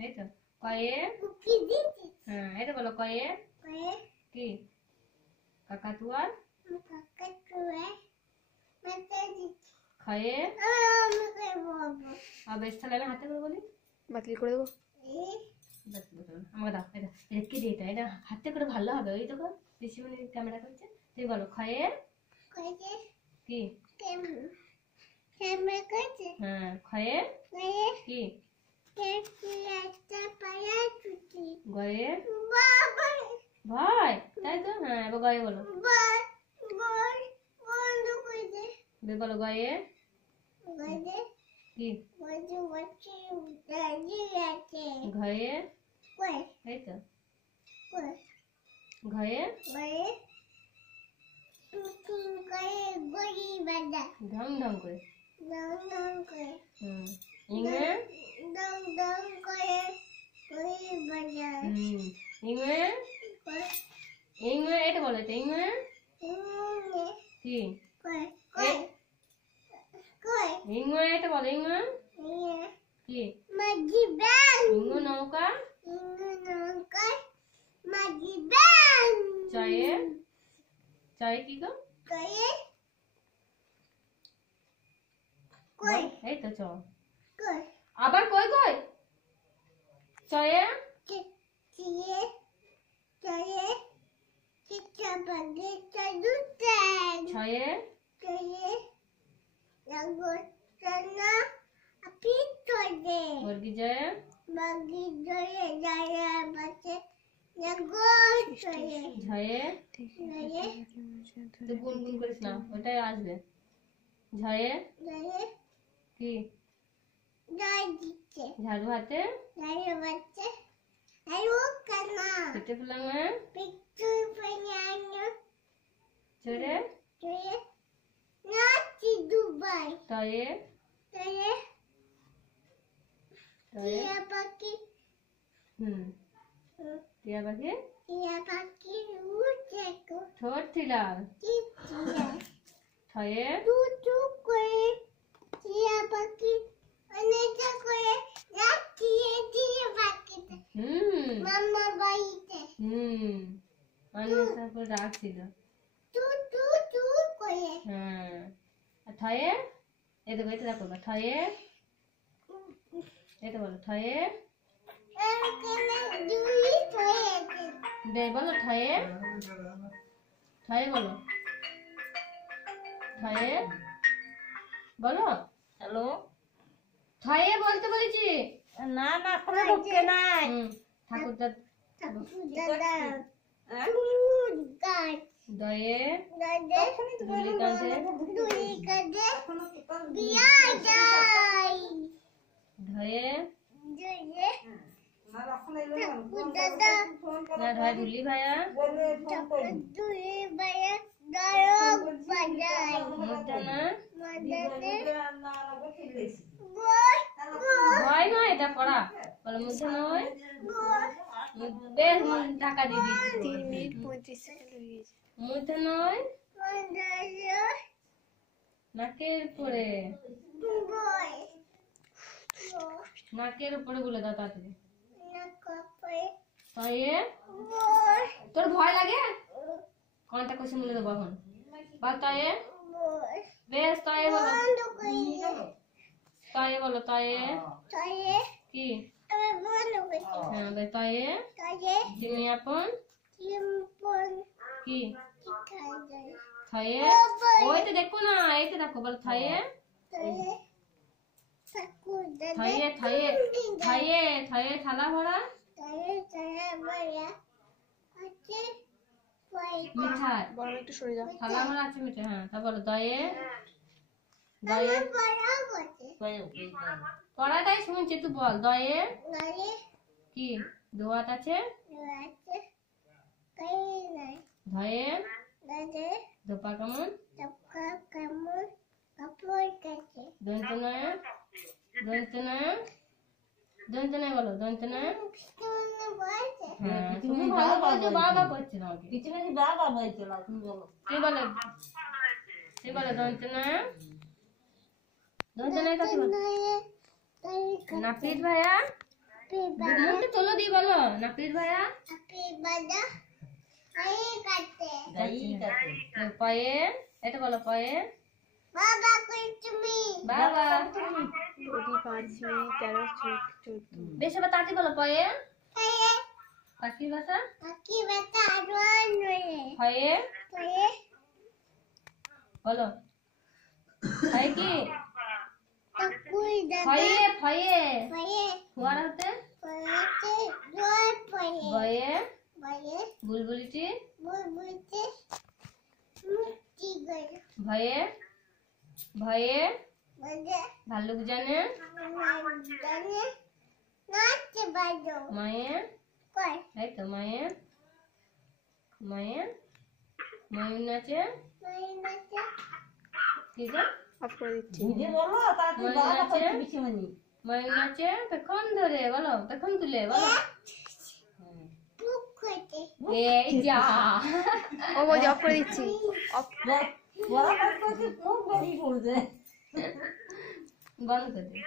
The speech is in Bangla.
এই তো কয়ে হ্যাঁ এটা বলো কয়ে কি কাকাতুয়ার খয়ে বেশ তাহলে আমি হাতে করে বলি বাতিল করে দেবো আমাকে দাও এটা এটা কি দিয়ে এটা হাতে করে ভালো হবে ওই দেখো পিসিমণি ক্যামেরা করছে তুই বলো খয়ে কি হ্যাঁ খয়ে কি গয়ে ভয় তাই তো হ্যাঁ এবার গয়ে বলো বলো গয়ে কি ঘয়ে এই তো ঘয়ে ঢং ঢং করে ইংরে ইংরে ইংরে এটা বলো এটা ইংরে কি ইংরে এটা বলো ইংরে কি ইংরে নৌকা চয়ে চয়ে কি গো এই তো চ আবার কই কই চয়ে ছয়ে মুরগি জয়ে ঝয়ে তুই গুনগুন করিস না ওটাই আসবে ঝয়ে কি ঝাড়ু হাতে পেটে ফুলাঙে চড়ে তয়ে টিয়া পাখি ঠোঁট থিলাল থয়ে রাখছিল হ্যাঁ থয়ে এই দেখো এটা দেখো থয়ে এটা বলো থয়ে দে বলো থয়ে থয়ে বলো থয়ে বলো হ্যালো থয়ে বলতে বলেছি না না কোনো ঢুকে নাই ঠাকুর দয়ে দুলি কাঁধে ধয়ে না ধয় দুলি ভাইয়া ভয় নয় এটা পড়া বলো মধ্যে নয় বেশ টাকা দিয়ে দিচ্ছি 3 মিনিট 35 সেকেন্ড হয়ে গেছে মধ্যে নয় নাকের উপরে নাকের উপরে বলে দাও তাড়াতাড়ি তাইয়ে তোর ভয় লাগে কোনটা কোশ্চেন বলে দেবো এখন বল তাইয়ে বেশ তাইয়ে বলো তাইয়ে বলো তাইয়ে কি হ্যাঁ বেশ তাইয়ে তুমি আপন কি থাইয়ে ওই তো দেখো না এই তো দেখো বল থাইয়ে থাইয়ে থাইয়ে থাইয়ে থাইয়ে থালা ভরা মিঠাই বড় একটু সরে যাও থালা ভরা আছে মিঠাই হ্যাঁ তা বলো দয়ে দয়ে পড়াটাই শুনছি তুই বল দয়ে কি দোয়াত আছে ধয়ে ধোপা কেমন দন্তনয় দন্তনয় দন্তনয় বলো দন্তনয় তুমি ভালো বলছো বাবা করছে তোমাকে কিছু নাকি বাবা বলছে না তুমি বলো তুই বলো দন্তনয় দন্তনয় কাকে বলো নাপিত ভাইয়া মুখটা তোলো দিয়ে বলো নাপিত ভাইয়া গাই কাটে পায়ে এটা বলো পায়ে বাবা বাবা বডি 5 মিনিট 13 14 বেশ এবার তাঁতি বলো পায়ে পাখির ভাষা পায়ে বলো পায়ে কি পায়ে পায়ে ফোয়ারা হতে বয়ে বুলবুলিটি ভয়ে ভয়ে ভাল্লুক জানে মায়ে এই তো মায়ে মায়ে ময়ূর নাচে কি গো অফ করে দিচ্ছি বুঝে বলো তার তুই ময়ূর বাবা নাচে করতে বেশি মানি ময়ূর নাচে পেখম ধরে বলো পেখম তুলে বলো এই যা ও বৌদি অফ করে দিচ্ছি অফ বড় কাজ করতে খুব বেশি পড়ছে বন্ধ করে দে